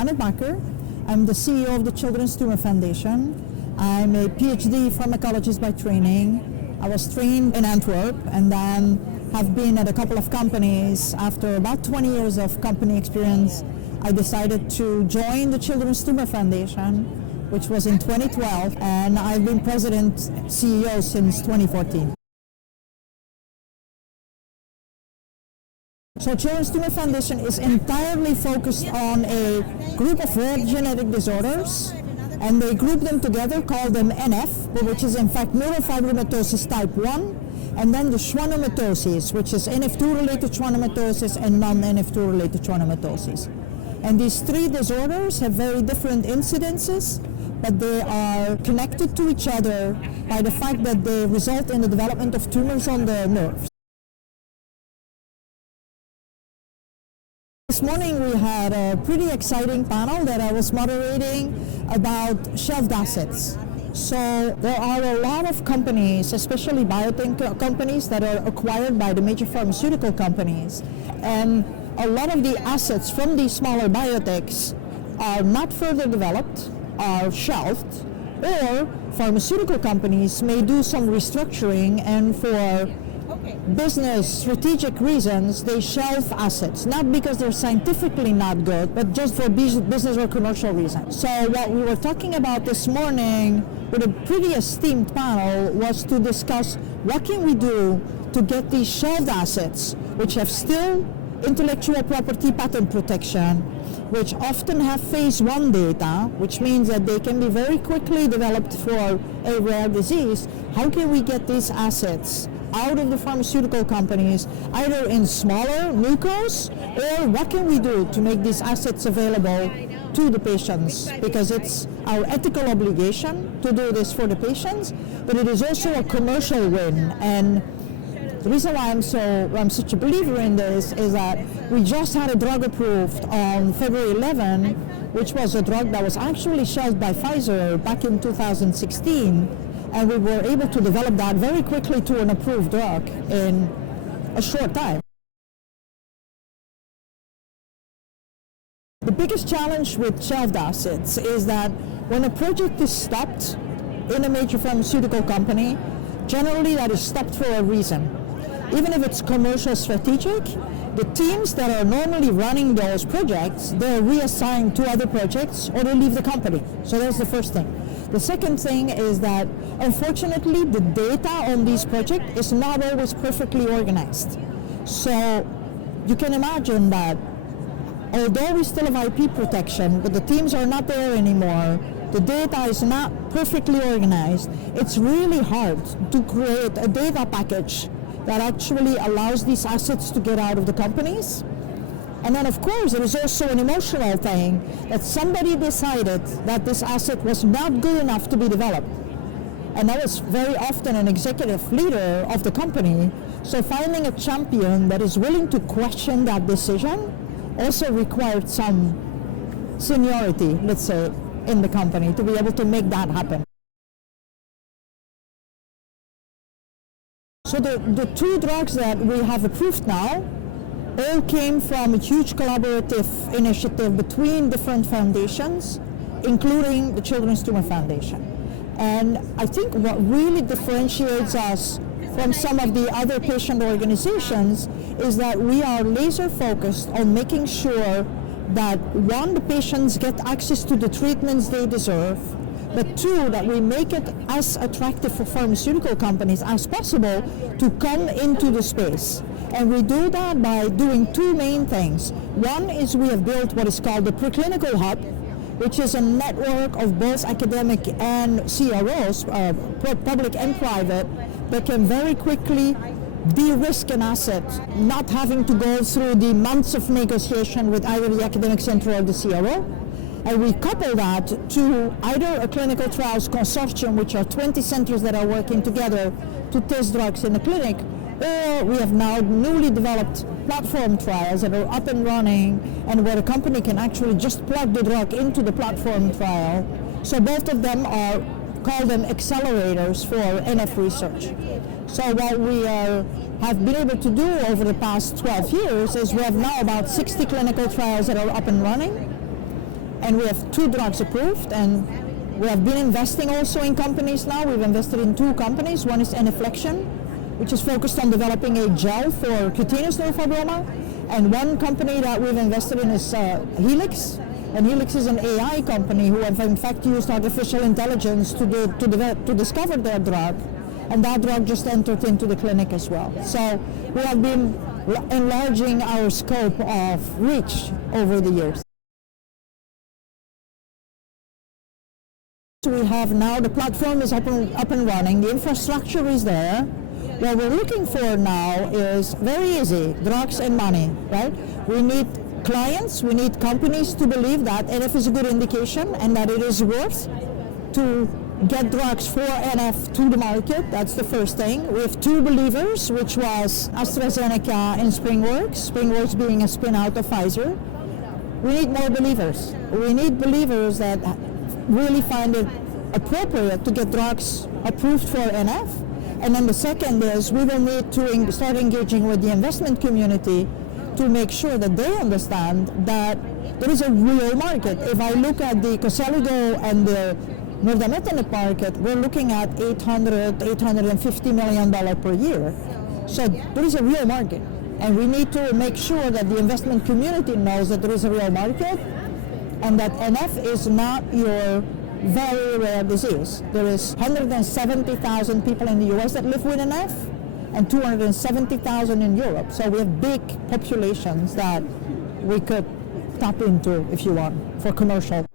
Annette Bakker. I'm the CEO of the Children's Tumor Foundation. I'm a PhD pharmacologist by training. I was trained in Antwerp and then have been at a couple of companies. After about 20 years of company experience, I decided to join the Children's Tumor Foundation, which was in 2012, and I've been president CEO since 2014. So Children's Tumor Foundation is entirely focused on a group of rare genetic disorders, and they group them together, call them NF, which is in fact neurofibromatosis type 1, and then the Schwannomatosis, which is NF2-related schwannomatosis and non-NF2-related schwannomatosis. And these three disorders have very different incidences, but they are connected to each other by the fact that they result in the development of tumors on the nerves. This morning we had a pretty exciting panel that I was moderating about shelved assets. So there are a lot of companies, especially biotech companies, that are acquired by the major pharmaceutical companies. And a lot of the assets from these smaller biotechs are not further developed, are shelved, or pharmaceutical companies may do some restructuring, and for business strategic reasons they shelve assets, not because they're scientifically not good, but just for business or commercial reasons. So what we were talking about this morning with a pretty esteemed panel was to discuss what can we do to get these shelved assets, which have still intellectual property patent protection, which often have phase 1 data, which means that they can be very quickly developed for a rare disease. How can we get these assets out of the pharmaceutical companies, either in smaller nucleus, or what can we do to make these assets available to the patients? Because it's our ethical obligation to do this for the patients, but it is also a commercial win. And the reason why I'm such a believer in this is that we just had a drug approved on February 11, which was a drug that was actually shelved by Pfizer back in 2016. And we were able to develop that very quickly to an approved drug in a short time. The biggest challenge with shelved assets is that when a project is stopped in a major pharmaceutical company, generally that is stopped for a reason. Even if it's commercial strategic, the teams that are normally running those projects, they're reassigned to other projects or they leave the company. So that's the first thing. The second thing is that, unfortunately, the data on these projects is not always perfectly organized. So you can imagine that although we still have IP protection, but the teams are not there anymore, the data is not perfectly organized, it's really hard to create a data package that actually allows these assets to get out of the companies. And then, of course, there is also an emotional thing that somebody decided that this asset was not good enough to be developed. And that was very often an executive leader of the company. So finding a champion that is willing to question that decision also required some seniority, let's say, in the company to be able to make that happen. So the two drugs that we have approved now all came from a huge collaborative initiative between different foundations, including the Children's Tumor Foundation. And I think what really differentiates us from some of the other patient organizations is that we are laser focused on making sure that, one, the patients get access to the treatments they deserve, but two, that we make it as attractive for pharmaceutical companies as possible to come into the space. And we do that by doing two main things. One is we have built what is called the preclinical hub, which is a network of both academic and CROs, public and private, that can very quickly de-risk an asset, not having to go through the months of negotiation with either the academic center or the CRO. And we couple that to either a clinical trials consortium, which are 20 centers that are working together to test drugs in the clinic, or we have now newly developed platform trials that are up and running and where the company can actually just plug the drug into the platform trial. So both of them are, call them accelerators for NF research. So what we have been able to do over the past 12 years is we have now about 60 clinical trials that are up and running. and we have 2 drugs approved, and we have been investing also in companies now. We've invested in 2 companies. One is Annette, which is focused on developing a gel for cutaneous neurofibroma, and one company that we've invested in is Helix. And Helix is an AI company who have in fact used artificial intelligence to discover their drug, and that drug just entered into the clinic as well. So we have been enlarging our scope of reach over the years. We have now, the platform is up and running, the infrastructure is there. What we're looking for now is very easy, drugs and money, right? We need clients, we need companies to believe that NF is a good indication and that it is worth to get drugs for NF to the market. That's the first thing. We have 2 believers, which was AstraZeneca and SpringWorks being a spin out of Pfizer. We need more believers. We need believers that really find it appropriate to get drugs approved for NF. And then the second is we will need to start engaging with the investment community to make sure that they understand that there is a real market. If I look at the Coseligo and the Nordametinib market, we're looking at $850 million per year. So there is a real market. And we need to make sure that the investment community knows that there is a real market and that NF is not your very rare disease. There is 170,000 people in the US that live with NF and 270,000 in Europe. So we have big populations that we could tap into, if you want, for commercial.